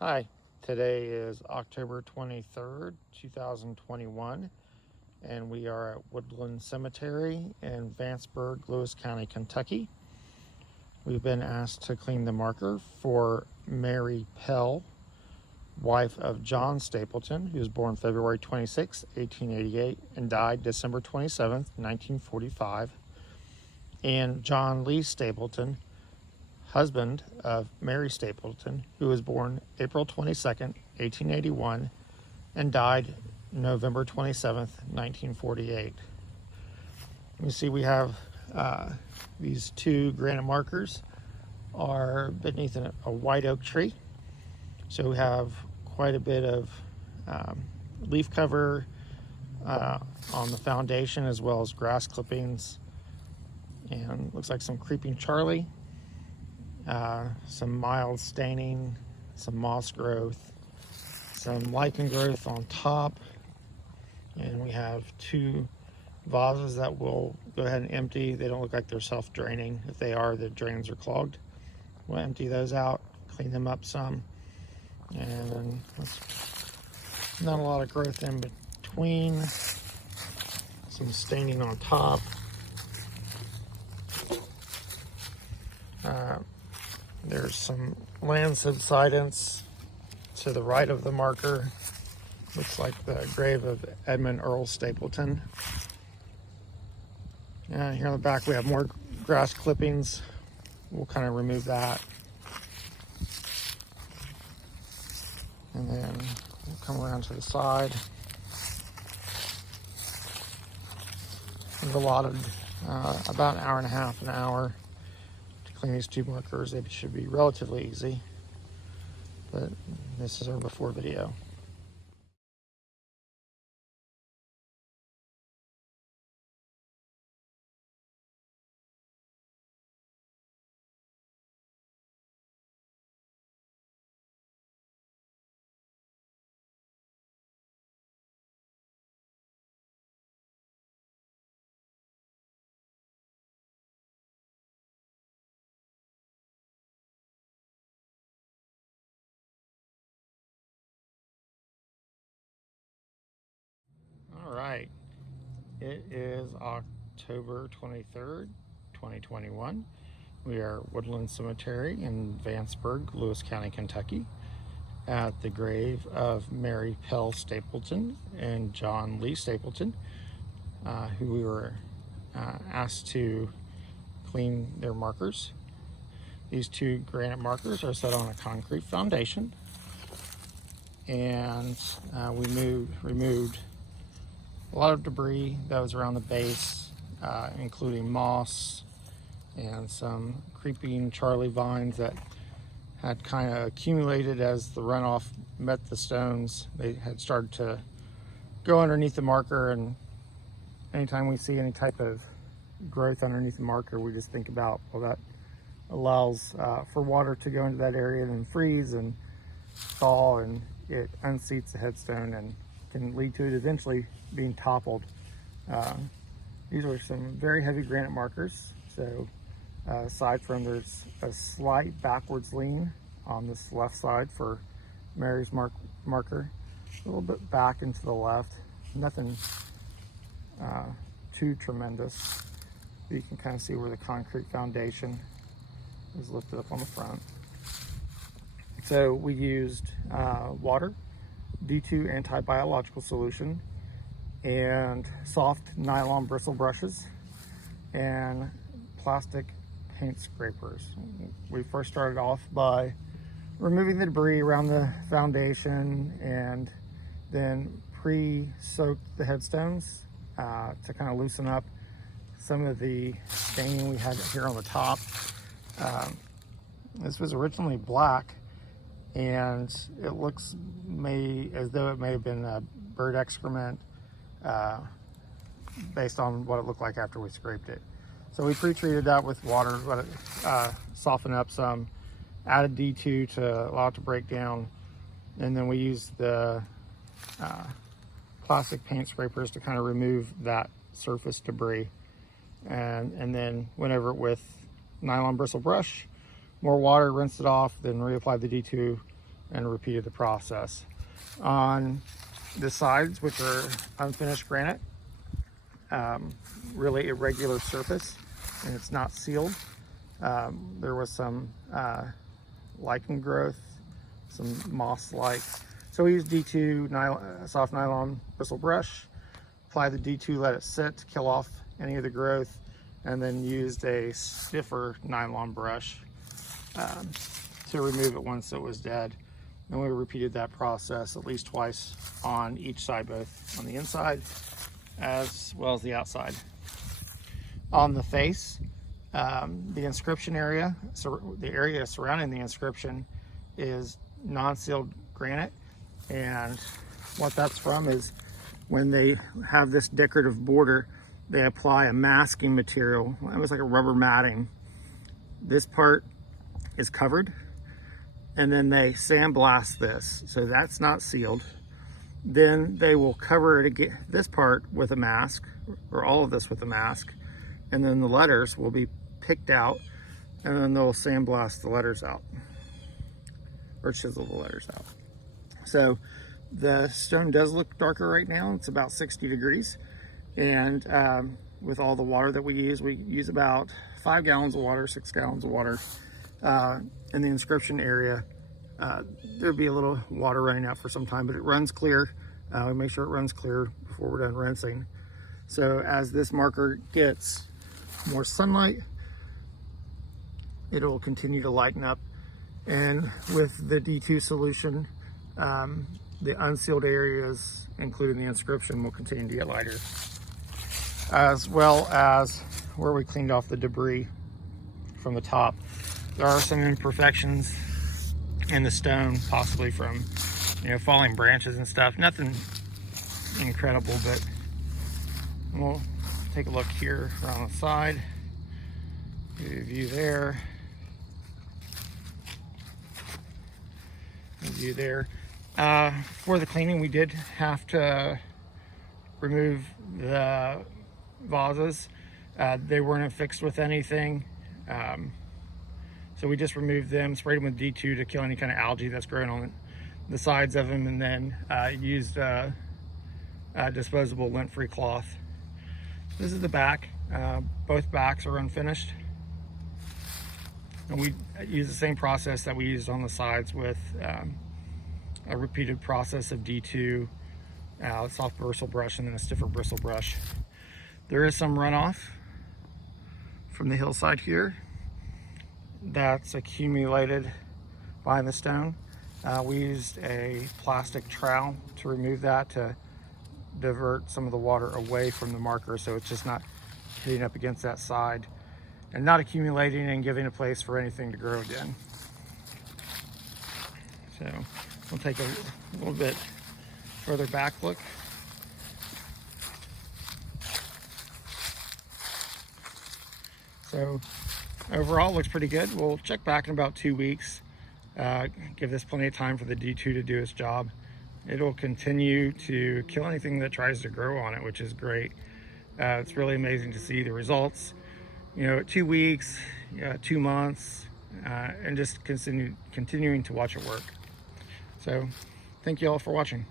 Hi, today is October 23rd, 2021, and we are at Woodland Cemetery in Vanceburg, Lewis County, Kentucky. We've been asked to clean the marker for Mary Pell, wife of John Stapleton, who was born February 26, 1888, and died December 27, 1945, and John Lee Stapleton, husband of Mary Stapleton, who was born April 22nd, 1881, and died November 27th, 1948. You see we have these two granite markers are beneath a white oak tree. So we have quite a bit of leaf cover on the foundation, as well as grass clippings, and looks like some creeping Charlie. Some mild staining, some moss growth, some lichen growth on top, and we have two vases that we'll go ahead and empty. They don't look like they're self-draining. If they are, the drains are clogged. We'll empty those out, clean them up some, and not a lot of growth in between. Some staining on top. There's some land subsidence to the right of the marker. Looks like the grave of Edmund Earl Stapleton. And here on the back we have more grass clippings. We'll kind of remove that. And then we'll come around to the side. We've allotted about an hour and a half, an hour to clean these two markers. They should be relatively easy, but this is our before video. All right, it is October 23rd, 2021. We are at Woodland Cemetery in Vanceburg, Lewis County, Kentucky, at the grave of Mary Pell Stapleton and John Lee Stapleton, who we were asked to clean their markers. These two granite markers are set on a concrete foundation, and we removed a lot of debris that was around the base, including moss and some creeping Charlie vines that had kind of accumulated as the runoff met the stones. They had started to go underneath the marker, and anytime we see any type of growth underneath the marker, we just think about, well, that allows for water to go into that area and then freeze and thaw, and it unseats the headstone and can lead to it eventually being toppled. These are some very heavy granite markers. So aside from there's a slight backwards lean on this left side for Mary's marker, a little bit back and to the left, nothing too tremendous. You can kind of see where the concrete foundation is lifted up on the front. So we used water, D2 anti-biological solution, and soft nylon bristle brushes, and plastic paint scrapers. We first started off by removing the debris around the foundation, and then pre-soaked the headstones to kind of loosen up some of the staining we had here on the top. This was originally black, and it looks as though it may have been bird excrement based on what it looked like after we scraped it. So we pre-treated that with water, let it soften up some, added D2 to allow it to break down, and then we used the plastic paint scrapers to kind of remove that surface debris, and then went over it with nylon bristle brush, more water, rinsed it off, then reapplied the D2 and repeated the process. On the sides, which are unfinished granite, really irregular surface, and it's not sealed. There was some lichen growth, some moss-like. So we used D2 soft nylon bristle brush, apply the D2, let it sit, kill off any of the growth, and then used a stiffer nylon brush to remove it once it was dead. And we repeated that process at least twice on each side, both on the inside as well as the outside. On the face, the inscription area, so the area surrounding the inscription is non-sealed granite, and what that's from is when they have this decorative border, they apply a masking material. It was like a rubber matting. This part is covered, and then they sandblast this, so that's not sealed. Then they will cover it again, this part with a mask, or all of this with a mask, and then the letters will be picked out, and then they'll sandblast the letters out, or chisel the letters out. So the stone does look darker right now. It's about 60 degrees, and with all the water that we use about 5 gallons of water, 6 gallons of water. In the inscription area, there'll be a little water running out for some time, but it runs clear. We make sure it runs clear before we're done rinsing. So as this marker gets more sunlight, it will continue to lighten up. And with the D2 solution, the unsealed areas, including the inscription, will continue to get lighter, as well as where we cleaned off the debris from the top. There are some imperfections in the stone, possibly from falling branches and stuff. Nothing incredible, but we'll take a look here on the side. Give you a view there. A view there. For the cleaning, we did have to remove the vases. They weren't affixed with anything. So we just removed them, sprayed them with D2 to kill any kind of algae that's growing on the sides of them, and then used a disposable lint-free cloth. This is the back. Both backs are unfinished. And we use the same process that we used on the sides with a repeated process of D2, soft bristle brush, and then a stiffer bristle brush. There is some runoff from the hillside here that's accumulated behind the stone. We used a plastic trowel to remove that, to divert some of the water away from the marker, so it's just not hitting up against that side and not accumulating and giving a place for anything to grow again. So we'll take a little bit further back look. So overall, it looks pretty good. We'll check back in about 2 weeks. Give this plenty of time for the D2 to do its job. It'll continue to kill anything that tries to grow on it, which is great. It's really amazing to see the results. 2 weeks, 2 months, and just continuing to watch it work. So thank you all for watching.